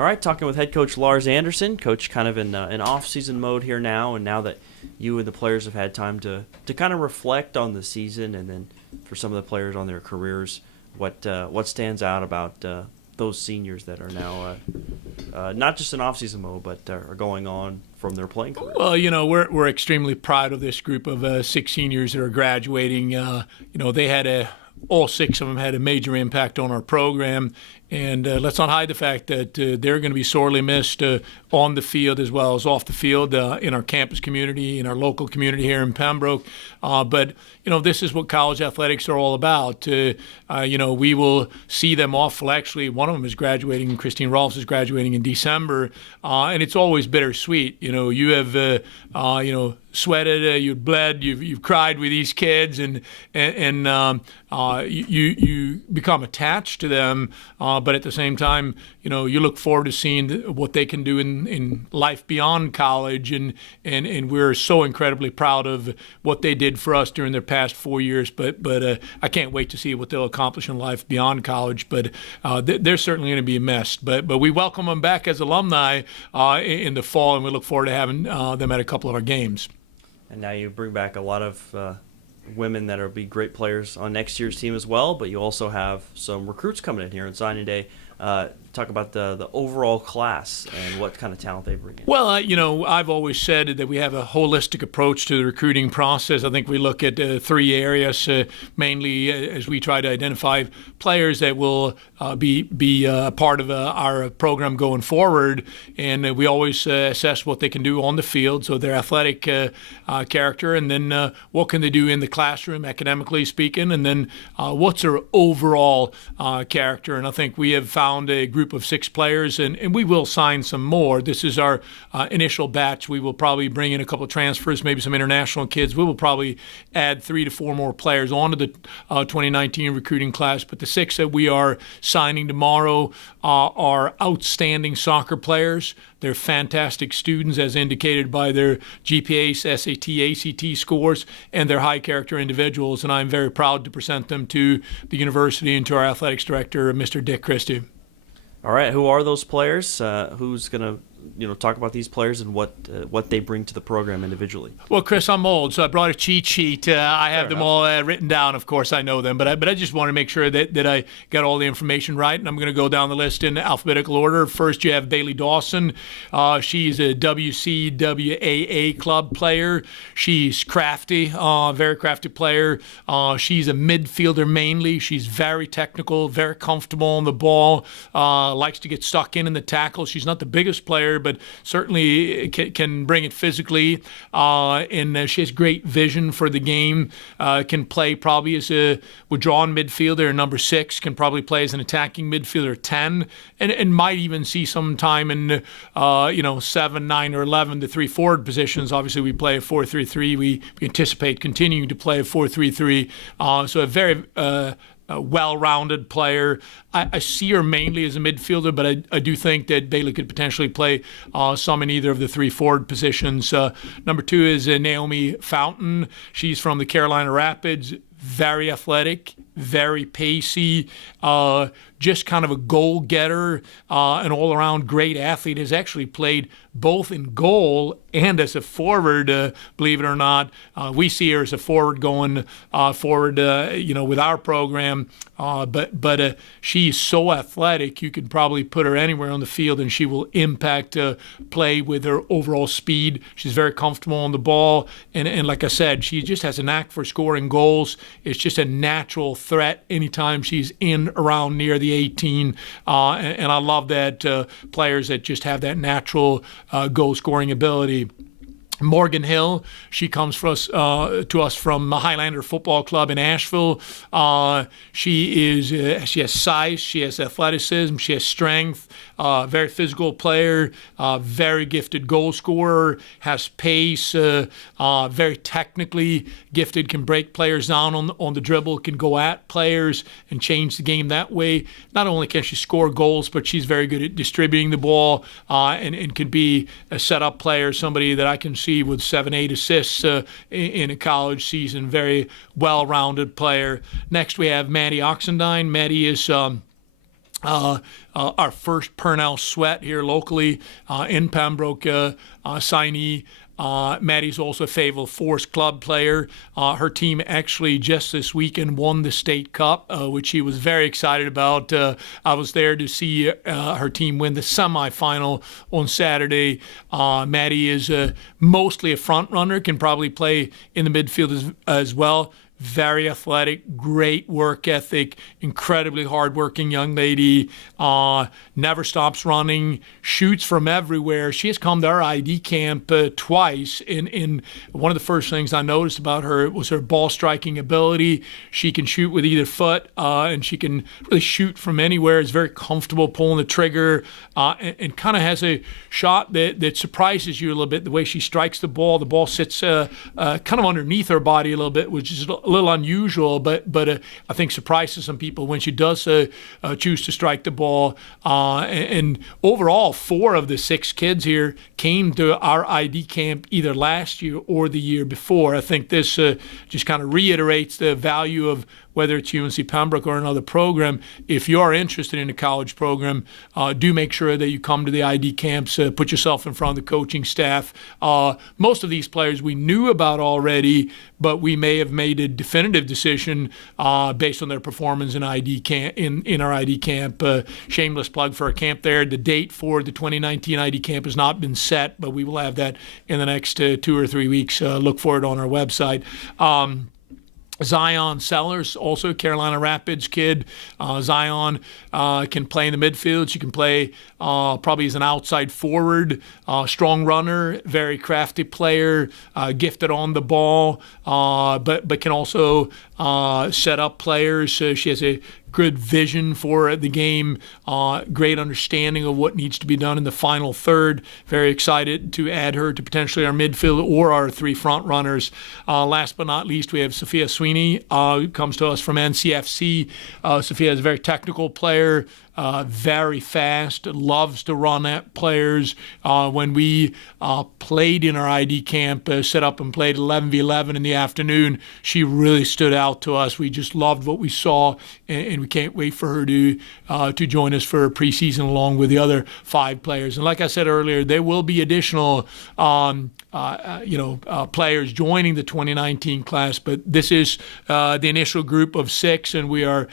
All right, talking with head coach Lars Andersson. Coach, kind of in off-season mode here now, and now that you and the players have had time to kind of reflect on the season, and then for some of the players on their careers, what stands out about those seniors that are now not just in off-season mode, but are going on from their playing career? Well, we're extremely proud of this group of 6 seniors that are graduating. They had all 6 of them had a major impact on our program. And let's not hide the fact that they're going to be sorely missed on the field as well as off the field in our campus community, in our local community here in Pembroke. But this is what college athletics are all about. We will see them off. Well, actually, one of them is graduating. Christine Rolfs is graduating in December. And it's always bittersweet. You have, sweated, you've bled, you've cried with these kids, and you become attached to them. But at the same time, you look forward to seeing what they can do in life beyond college, and we're so incredibly proud of what they did for us during their past 4 years. But I can't wait to see what they'll accomplish in life beyond college. But they're certainly going to be missed. But we welcome them back as alumni in the fall, and we look forward to having them at a couple of our games. And now you bring back a lot of women that will be great players on next year's team as well, but you also have some recruits coming in here on signing day. Talk about the overall class and what kind of talent they bring in. Well, I've always said that we have a holistic approach to the recruiting process. I think we look at 3 areas, mainly as we try to identify players that will be a part of our program going forward. And we always assess what they can do on the field, so their athletic character, and then what can they do in the classroom, academically speaking, and then what's their overall character. And I think we have found a group of 6 players, and we will sign some more. This is our initial batch. We will probably bring in a couple of transfers, maybe some international kids. We will probably add 3 to 4 more players onto the 2019 recruiting class. But the 6 that we are signing tomorrow are outstanding soccer players. They're fantastic students, as indicated by their GPAs, SAT, ACT scores, and they're high-character individuals. And I'm very proud to present them to the university and to our athletics director, Mr. Dick Christie. All right, who are those players? Who's going to talk about these players and what they bring to the program individually? Well, Chris, I'm old, so I brought a cheat sheet. I have them all written down. Of course, I know them, but I just want to make sure that I got all the information right, and I'm going to go down the list in alphabetical order. First, you have Bailey Dawson. She's a WCWAA club player. She's crafty, very crafty player. She's a midfielder mainly. She's very technical, very comfortable on the ball, likes to get stuck in the tackle. She's not the biggest player, but certainly can bring it physically, and she has great vision for the game. Can play probably as a withdrawn midfielder, number 6. Can probably play as an attacking midfielder, 10, and might even see some time in 7, 9, or 11, the 3 forward positions. Obviously, we play a 4-3-3. We anticipate continuing to play a 4-3-3. So a very a well-rounded player. I see her mainly as a midfielder, but I do think that Bailey could potentially play some in either of the 3 forward positions. Number 2 is Naomi Fountain. She's from the Carolina Rapids. Very athletic, very pacey, just kind of a goal-getter, an all-around great athlete. Has actually played both in goal and as a forward, believe it or not. We see her as a forward going forward, with our program. But she's so athletic, you could probably put her anywhere on the field and she will impact play with her overall speed. She's very comfortable on the ball. And like I said, she just has a knack for scoring goals. It's just a natural threat anytime she's in, around, near the 18. And I love that players that just have that natural goal-scoring ability. Morgan Hill, she comes to us from Highlander Football Club in Asheville. She has size, she has athleticism, she has strength. Very physical player, very gifted goal scorer, has pace, very technically gifted, can break players down on the dribble, can go at players and change the game that way. Not only can she score goals, but she's very good at distributing the ball and can be a set-up player, somebody that I can see with 7-8 assists in a college season. Very well-rounded player. Next, we have Maddie Oxendine. Maddie is our first Purnell Sweat here locally in Pembroke signee. Maddie's also a Fayetteville Force Club player. Her team actually just this weekend won the state cup, which she was very excited about. I was there to see her team win the semifinal on Saturday. Maddie is mostly a front runner, can probably play in the midfield as well. Very athletic, great work ethic, incredibly hardworking young lady, never stops running, shoots from everywhere. She has come to our ID camp twice. In one of the first things I noticed about her was her ball striking ability. She can shoot with either foot, and she can really shoot from anywhere. Is very comfortable pulling the trigger, and kind of has a shot that surprises you a little bit. The way she strikes the ball sits kind of underneath her body a little bit, which is a little unusual, but I think surprises some people when she does choose to strike the ball. And overall, 4 of the 6 kids here came to our ID camp either last year or the year before. I think this just kind of reiterates the value of whether it's UNC Pembroke or another program. If you are interested in a college program, do make sure that you come to the ID camps, put yourself in front of the coaching staff. Most of these players we knew about already, but we may have made a definitive decision based on their performance in ID camp, in our ID camp. Shameless plug for a camp there. The date for the 2019 ID camp has not been set, but we will have that in the next 2 or 3 weeks. Look for it on our website. Zion Sellers, also a Carolina Rapids kid. Zion can play in the midfield. She can play probably as an outside forward, strong runner, very crafty player, gifted on the ball, but can also set up players. She has a good vision for the game, great understanding of what needs to be done in the final third. Very excited to add her to potentially our midfield or our 3 front runners. Last but not least, we have Sophia Sweeney, who comes to us from NCFC. Sophia is a very technical player, very fast, loves to run at players. When we played in our ID camp, set up and played 11v11 in the afternoon, she really stood out to us. We just loved what we saw, and we can't wait for her to join us for preseason along with the other 5 players. And like I said earlier, there will be additional players joining the 2019 class, but this is the initial group of 6, and we are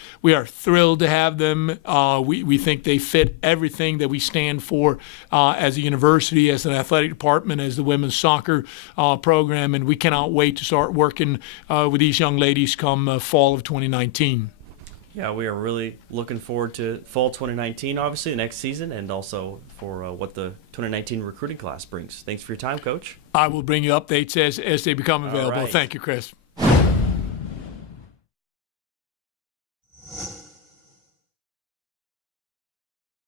thrilled to have them. We think they fit everything that we stand for as a university, as an athletic department, as the women's soccer program, and we cannot wait to start working with these young ladies come fall of 2019. Yeah, we are really looking forward to fall 2019, obviously, the next season, and also for what the 2019 recruiting class brings. Thanks for your time, Coach. I will bring you updates as they become available. Right. Thank you, Chris.